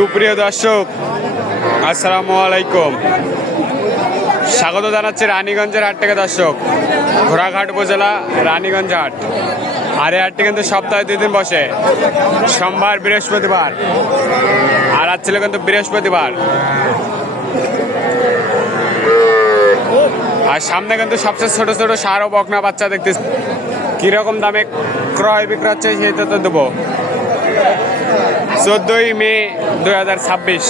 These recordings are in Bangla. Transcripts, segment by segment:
সুপ্রিয় দর্শক, আসসালামু আলাইকুম। স্বাগত জানাচ্ছি রানীগঞ্জের হাট থেকে। দর্শক, ঘোড়াঘাট উপজেলা রানীগঞ্জ হাট। আর এই হাটটি কিন্তু সপ্তাহে 2 দিন বসে, সোমবার বৃহস্পতিবার। আর আজ ছিল কিন্তু বৃহস্পতিবার। আর সামনে কিন্তু সবচেয়ে ছোট ছোট ষাঁড় ও বকনা বাচ্চা দেখতেছি। কিরকম দামে ক্রয় বিক্রয় হচ্ছে সেটা তো দেবো। 14ই মে 2026।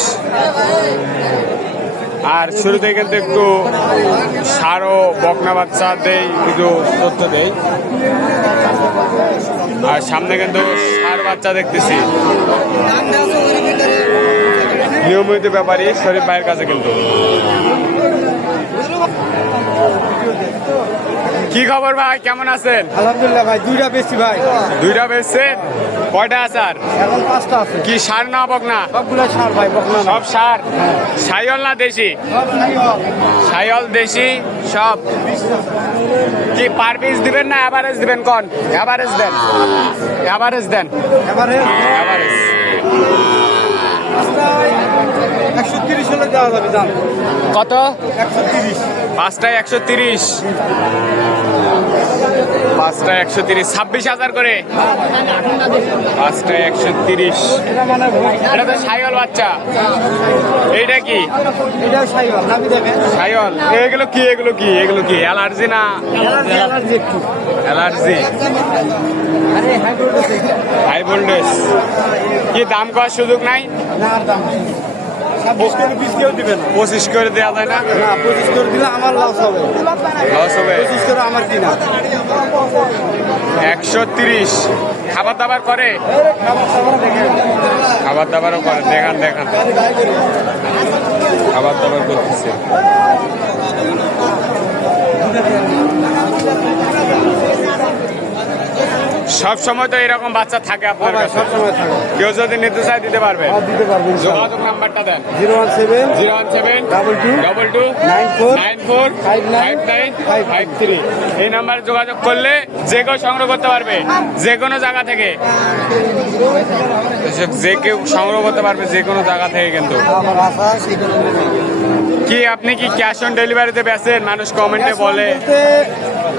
আর শুরুতেই কিন্তু একটু ষাঁড় ও বকনা বাচ্চা দেই, কিছু তথ্য দেই। আর সামনে কিন্তু ষাঁড় বাচ্চা দেখতেছি, নিয়মিত ব্যাপারী শরীফ ভাইয়ের কাছে। কিন্তু কি খবর ভাই, কেমন আছেন? আলহামদুলিল্লাহ ভাই, দুইটা বেশি ভাই। দুইটা বেচছেন? কয়টা আসার? এখন 5টা আছে। কি ষাঁড় না বকনা? সবগুলো ষাঁড় ভাই, বকনা না। সব ষাঁড়। সাইওয়াল না দেশি? সব সাইওয়াল। সাইওয়াল দেশি সব। কি পার পিস দিবেন না এভারেজ দিবেন? কোন এভারেজ দেন? এভারেজ দেন। এবারে এভারেজ 130 হলে দেওয়া যাবে। দাম কত? 130। 5টায় 130। 5টায় 130, 26,000 করে। 5টায় 130। এটা মানে এটা তো সাইওয়াল বাচ্চা। এইটা কি? এটাও সাইওয়াল। নামি দেখেন। সাইওয়াল। এগুলো কি? এগুলো কি? এগুলো কি অ্যালার্জি না? অ্যালার্জি একটু। অ্যালার্জি। আরে হাই ভোল্টেজ। High voltage. কি দাম করার সুযোগ নাই? না, আর দাম 26 করে পিস কেউ দিবে না। 25 করে দেওয়া যায় না? না, 25 করে দিলে আমার লস হবে। লস হবে। 25 করে আমার কিনা। 130। খাবার দাবার করে? খাবার দেখেন। খাবার দাবারও করে। দেখান দেখান। খাবার দাবার করতেছে। সব সময় তো এরকম বাচ্চা থাকে আপনার কাছে? সবসময় থাকে। কেউ যদি নিতে চায় দিতে পারবে? দিতে পারবেন। যোগাযোগ নাম্বারটা দেন। 017 017 22 22 94 94 59 53। এই নাম্বারে যোগাযোগ করলে যে কেউ সংগ্রহ করতে পারবে, যে কোনো জায়গা থেকে। যে কেউ সংগ্রহ করতে পারবে যে কোনো জায়গা থেকে। কিন্তু আমার আশা সেগুলো কি আপনি কি ক্যাশ অন ডেলিভারিতে বেচেন? মানুষ কমেন্টে বলে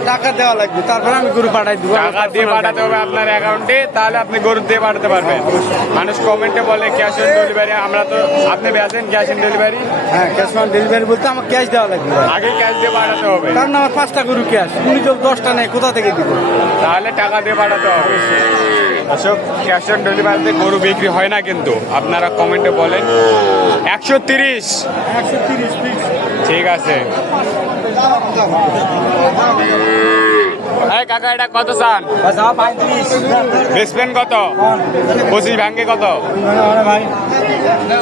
টাকা দেওয়া লাগবে, তারপরে আমি গরু পাঠাই দিব। টাকা দিয়ে পাঠাতে হবে আপনার অ্যাকাউন্টে, তাহলে আপনি গরু দিয়ে পাঠাতে পারবেন। মানুষ কমেন্টে বলে ক্যাশ অন ডেলিভারি। আমরা তো, আপনি বেচেন ক্যাশ অন ডেলিভারি? হ্যাঁ, ক্যাশ অন ডেলিভারি বলতে আমার ক্যাশ দেওয়া লাগবে। আগে ক্যাশ দিয়ে পাঠাতে হবে, কারণ আমার 5টা গরু ক্যাশ। উনি তো 10টা নেই, কোথা থেকে দিব? তাহলে টাকা দিয়ে পাঠাতে হবে। অশোক, ক্যাশ অন ডেলিভারিতে গরু বিক্রি হয় না কিন্তু। আপনারা কমেন্টে বলেন 130। 130 পিস। ঠিক আছে। এই কাকা, এটা কত চান? আচ্ছা 35। বেচবেন কত? 25 ভাঙ্গে কত? ভাই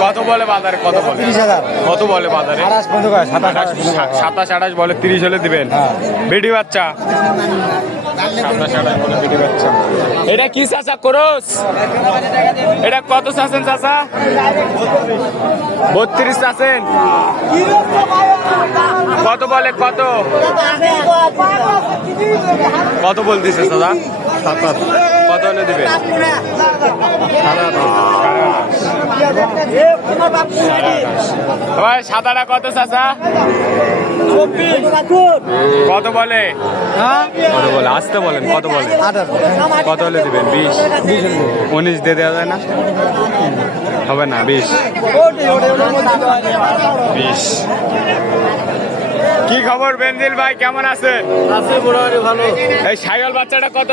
কত বলে বাজারে? কত বলে? 30,000। কত বলে বাজারে? 27 28 বলে। 30 হলে দিবেন? বেটি বাচ্চা 27 28 বলে বেটি বাচ্চা। এটা কি চাচা ক্রস? এটা কত চাচ্ছেন চাচা? 32 চাচ্ছেন? কত বলে? কত কত বলতেছে দাদা? 27। কত হলে দিবে? ভাই সাদাটা কত চাচা? কত বলে? কত বলে? আসতে বলেন। কত বলে? কত হলে দিবেন? 20 19 দিয়ে দেওয়া যায় না? হবে না? 20 20। কি খবর বেনজিল ভাই, কেমন আছেন? আছে মোটামুটি ভালো। এই সাইওয়াল বাচ্চাটা কত?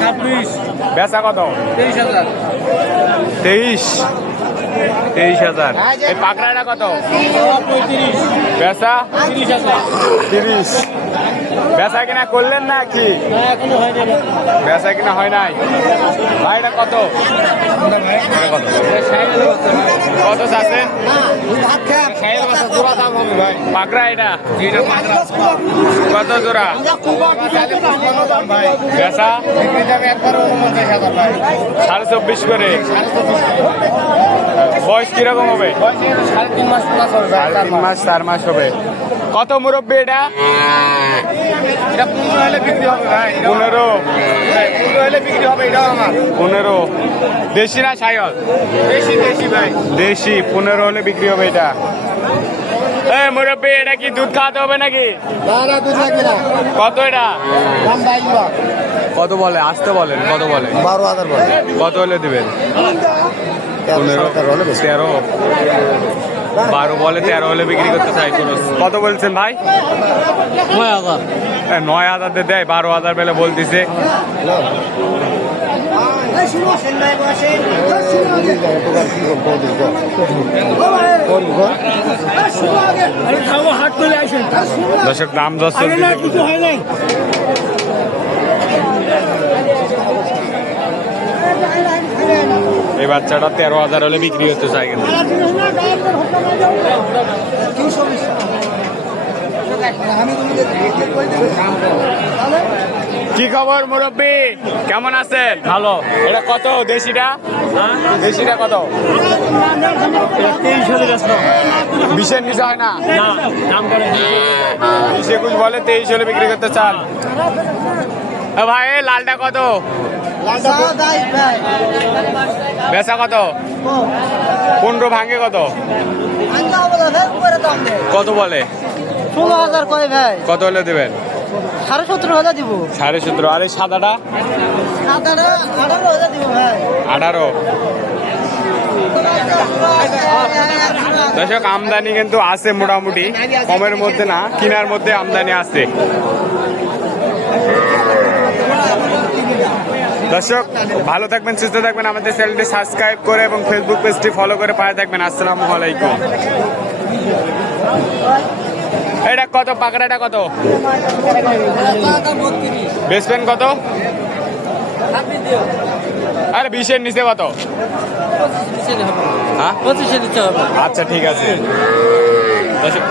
26। বেচা কত? 23,000। 23,000। এই পাকড়াটা কত? 35। বেচা 30,000। 30। বেচা কিনা করলেন না কি? এখনো হয়নি। বেচা কিনা হয় নাই। ভাই এটা কত? কত কত চাচ্ছেন? পাকড়া এটা কত জোড়া? বেচা 24.5 করে। বয়স কিরকম হবে? 3.5 মাস প্লাস হবে। 3 মাস 4 মাস হবে। কত মুরব্বী এটা? এটা 15 হলে বিক্রি হবে ভাই। 15 15 হলে বিক্রি হবে। এটাও আমার 15। দেশি না সাইওয়াল? দেশি দেশি ভাই। দেশি 15 হলে বিক্রি হবে এটা। এই মুরব্বী, এটা কি দুধ খাওয়াতে হবে নাকি? না দুধ লাগবে না। কত এটা? দাম 22 লাখ। কত বলে? আসতে বলেন কত বলে? 12,000 বলে। কত হলে দিবেন? 15, 13, 12 বলে 13 হলে বিক্রি করতে চাই। কত বলছেন ভাই? 9,000। 9,000 দিয়ে দেয়, 12,000 বেলে বলতেছে। দর্শক দাম দশ এই বাচ্চাটা 13,000 হলে বিক্রি করতে চাই কিন্তু। কি খবর মুরব্বী, কেমন আছেন? ভালো। এটা কত দেশিটা? দেশিটা কত? 20-এর নিচে হয় না? 20-21 বলে 23 হলে বিক্রি করতে চান। ভাই এই লালটা কত? বেচা কত? 15 ভাঙে কত? কত বলে? 16,000 কয় ভাই? কত হলে দেবেন? 17,500 দিব। 17.5। আর এই সাদাটা? 18,000 দিব ভাই। 18। দর্শক আমদানি কিন্তু আছে মোটামুটি, কমের মধ্যে না, কেনার মধ্যে আমদানি আছে। দর্শক ভালো থাকবেন, সুস্থ থাকবেন, আমাদের চ্যানেলটি সাবস্ক্রাইব করে এবং ফেসবুক পেজটি ফলো করে পাশে থাকবেন। আসসালামু আলাইকুম। এটা কত? পাকড়াটা কত? বেসপেন কত? আরে 20-এর নিচে কত? হ্যাঁ 25 দিতে হবে। আচ্ছা ঠিক আছে। দর্শক